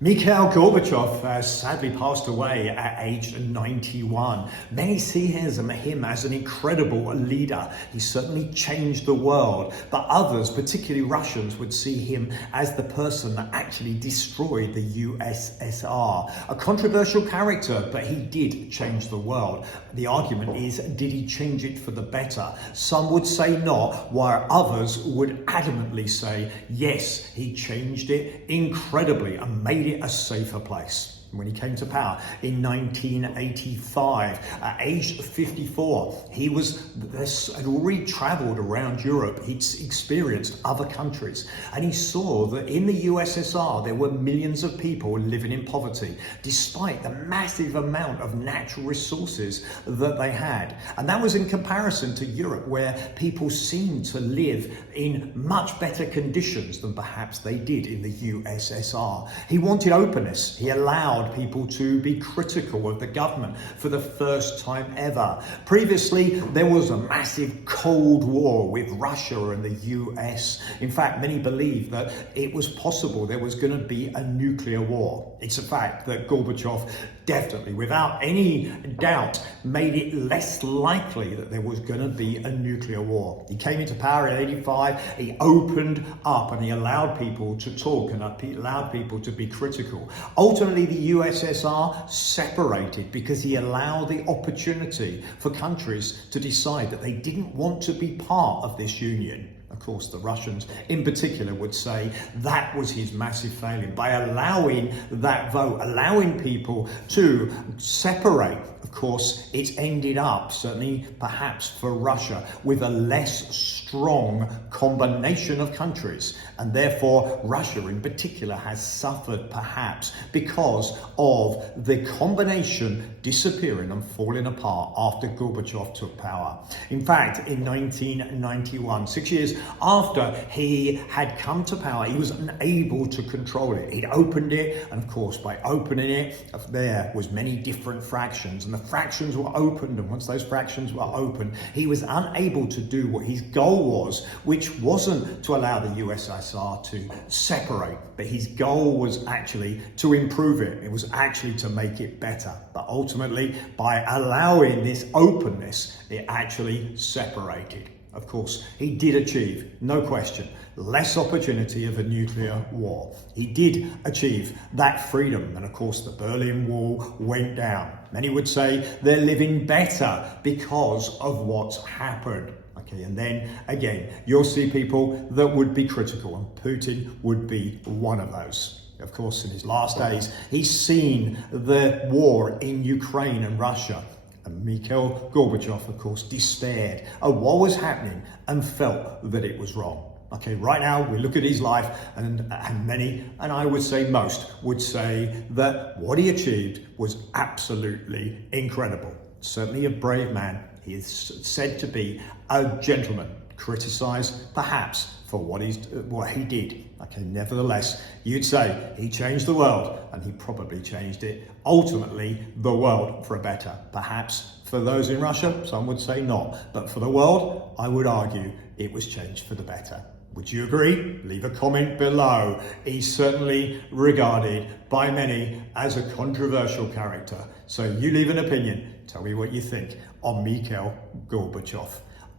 Mikhail Gorbachev sadly passed away at age 91. Many see him as an incredible leader. He certainly changed the world, but others, particularly Russians, would see him as the person that actually destroyed the USSR. A controversial character, but he did change the world. The argument is, did he change it for the better? Some would say not, while others would adamantly say, yes, he changed it incredibly and made it a safer place. When he came to power in 1985, at age 54, he had already travelled around Europe. He'd experienced other countries, and he saw that in the USSR there were millions of people living in poverty, despite the massive amount of natural resources that they had. And that was in comparison to Europe, where people seemed to live in much better conditions than perhaps they did in the USSR. He wanted openness. He allowed people to be critical of the government for the first time ever. Previously, there was a massive Cold War with Russia and the US. In fact, many believe that it was possible there was going to be a nuclear war. It's a fact that Gorbachev definitely, without any doubt, made it less likely that there was going to be a nuclear war. He came into power in 85, he opened up and he allowed people to talk and allowed people to be critical. Ultimately, the USSR separated because he allowed the opportunity for countries to decide that they didn't want to be part of this union. Of course, the Russians in particular would say that was his massive failure. By allowing that vote, allowing people to separate, of course, it's ended up, certainly perhaps for Russia, with a less strong combination of countries. And therefore, Russia in particular has suffered perhaps because of the combination disappearing and falling apart after Gorbachev took power. In fact, in 1991, 6 years after he had come to power, he was unable to control it. He'd opened it, and of course, by opening it, there was many different fractions, and the fractions were opened, and once those fractions were open, he was unable to do what his goal was, which wasn't to allow the USSR to separate, but his goal was actually to improve it. It was actually to make it better. But ultimately, by allowing this openness, it actually separated. Of course, he did achieve, no question, less opportunity of a nuclear war. He did achieve that freedom, and of course the Berlin Wall went down. Many would say they're living better because of what's happened. Okay, and then again, you'll see people that would be critical, and Putin would be one of those. Of course, in his last days, he's seen the war in Ukraine and Russia. And Mikhail Gorbachev, of course, despaired of what was happening and felt that it was wrong. Okay, right now we look at his life, and many, and I would say most, would say that what he achieved was absolutely incredible. Certainly a brave man. He is said to be a gentleman, criticised perhaps for what he did. Okay, nevertheless, you'd say he changed the world, and he probably changed it, ultimately, the world for a better. Perhaps for those in Russia, some would say not. But for the world, I would argue it was changed for the better. Would you agree? Leave a comment below. He's certainly regarded by many as a controversial character. So you leave an opinion. Tell me what you think on Mikhail Gorbachev.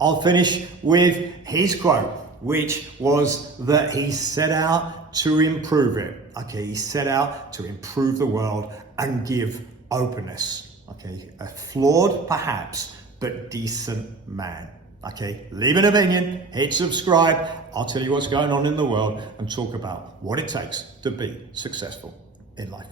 I'll finish with his quote, which was that he set out to improve it. Okay, he set out to improve the world and give openness. Okay, a flawed perhaps, but decent man. Okay, leave an opinion, hit subscribe. I'll tell you what's going on in the world and talk about what it takes to be successful in life.